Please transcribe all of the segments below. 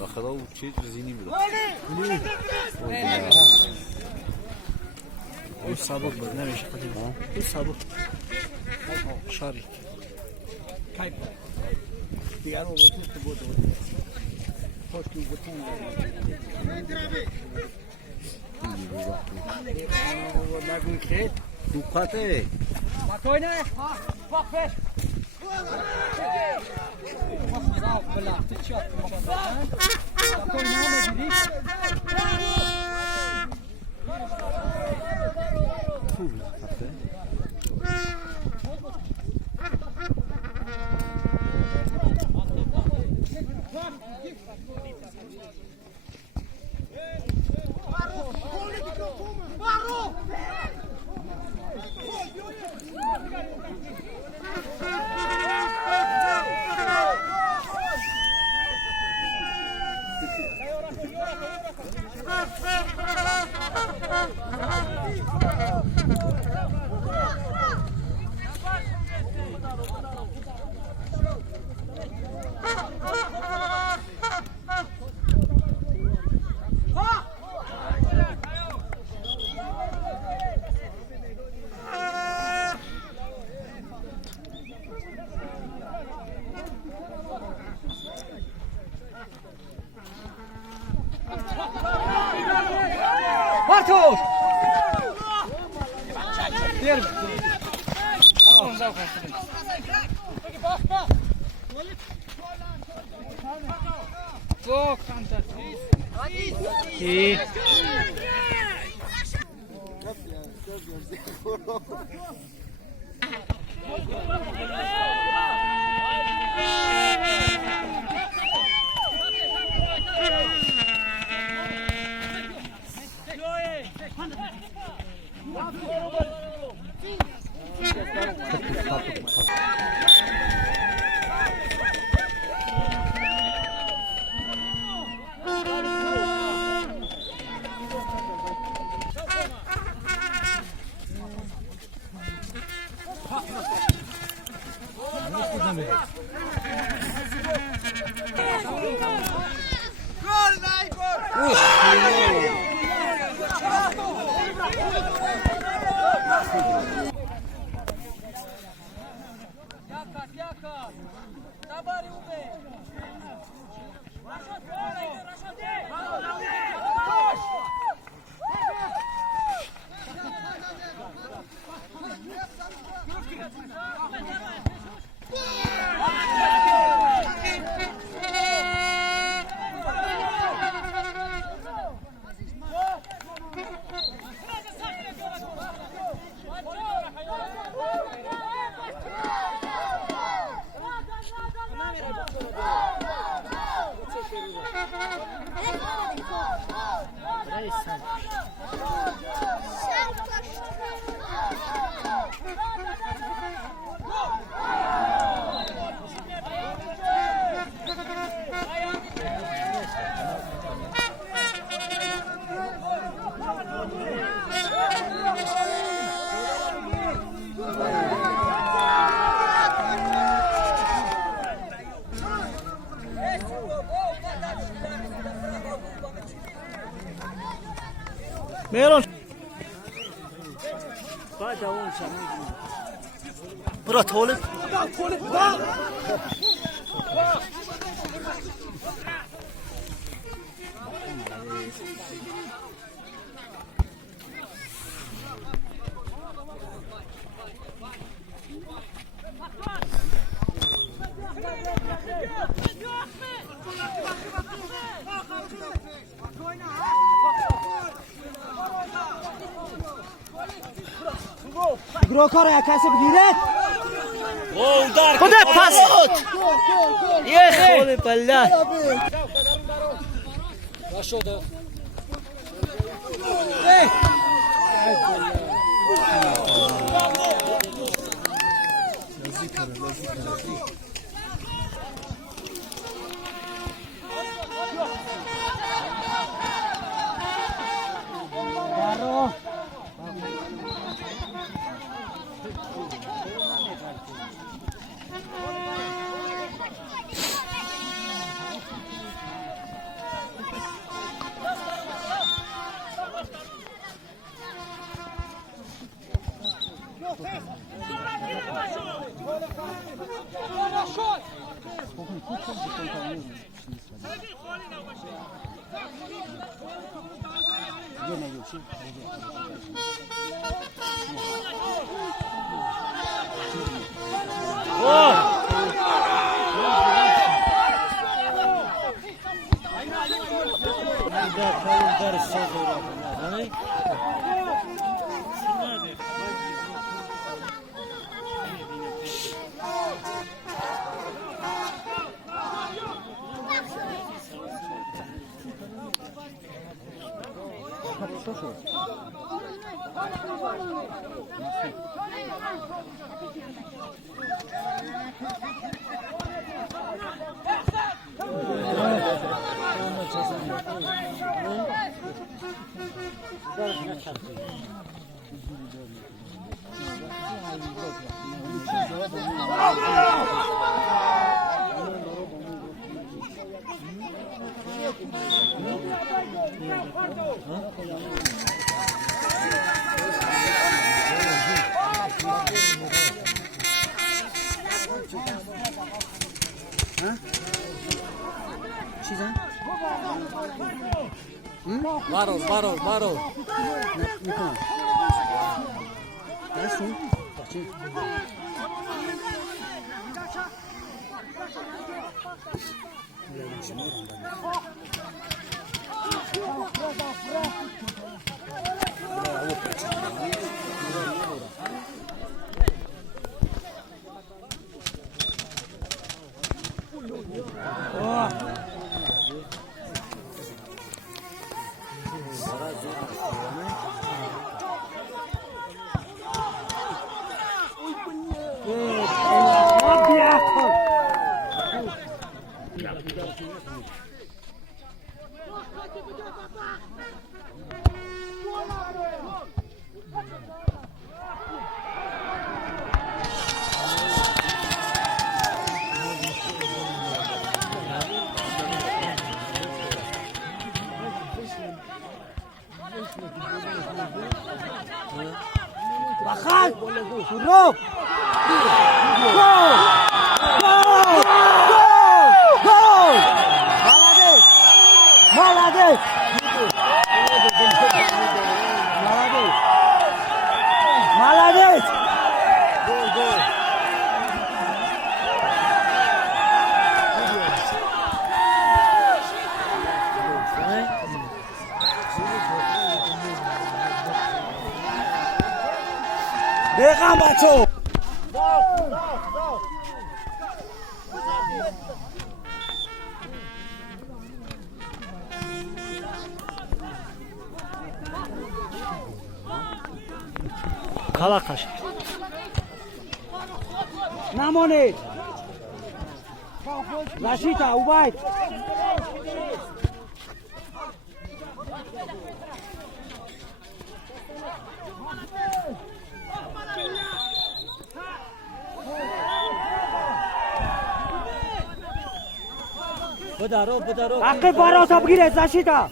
Bakada o şey zini bir. O sabuk bu ne meşe kadar. Bu sabuk. Şarik. Kayıp. Diğer o tuttu bu da. Hoş ki bu tane. Dukate. Bak oyna. Bak ver. Bak bela. Tıçak. Bak oyna ne gibi? Bartosz! Pierwszy. O, zamknij. Bok, fantastycznie. Jaka? Dabari ume! Meron. Bura tuvalet. Grokara kasa بگیرد خدا پس یه خولی پله بارو میکنم درستون بخل شروع مالادش بگم بچه کلاکش نمانید رشیتا اوباید حقی باراتا بگیره زشیتا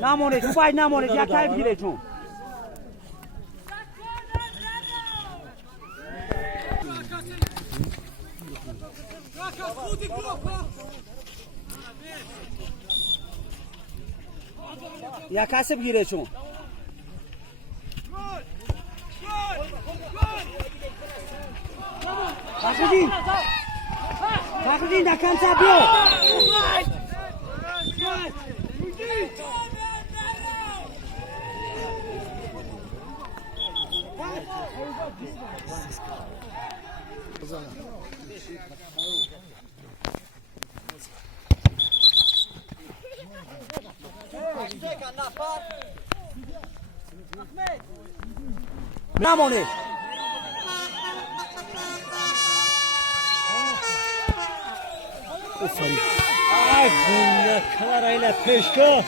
نمانید اوباید نمانید یک تایی بگیره چون یک کسی بگیره چون فخردین دکن تا بیو نمونه ساری ay bunlar kamerayla peşko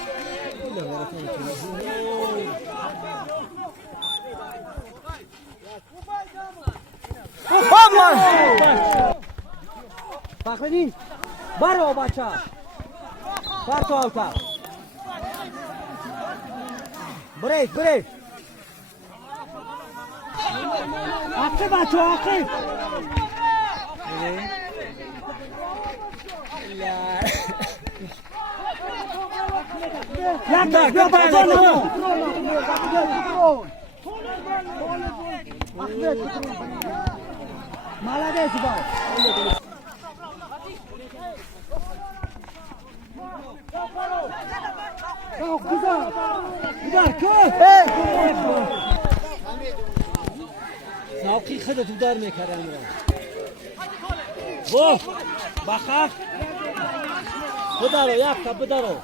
Bakın baro bacha Parto alta Break Akı bacho akı Молодец, Иван. زاوقی خودت دار میکردم رو بخف بدارو یک بدارو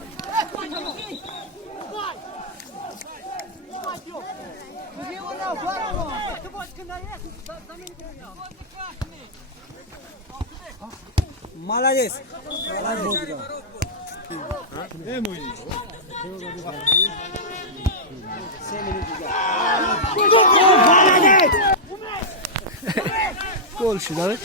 молодец گل شد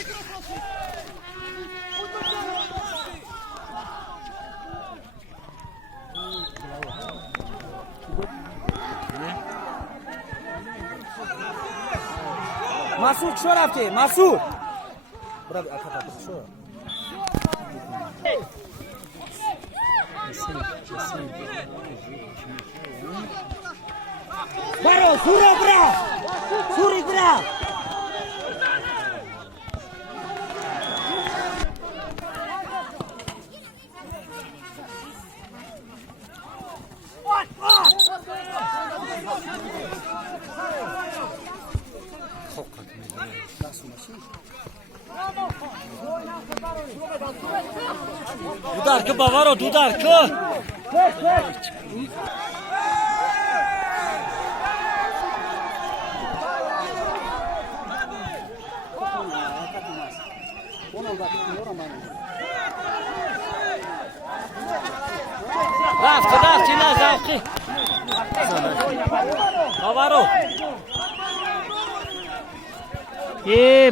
مسعود شو رفتی مسعود برو اکتا شو برو سورا برا سوری برا دودار که باورو دودار که رفت نه زوقی باورو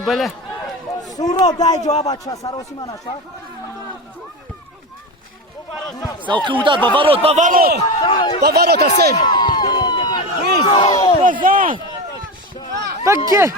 بله سورو دای جواب اچھا سروسی من اچھا زوقی بودن باورو تسین بگه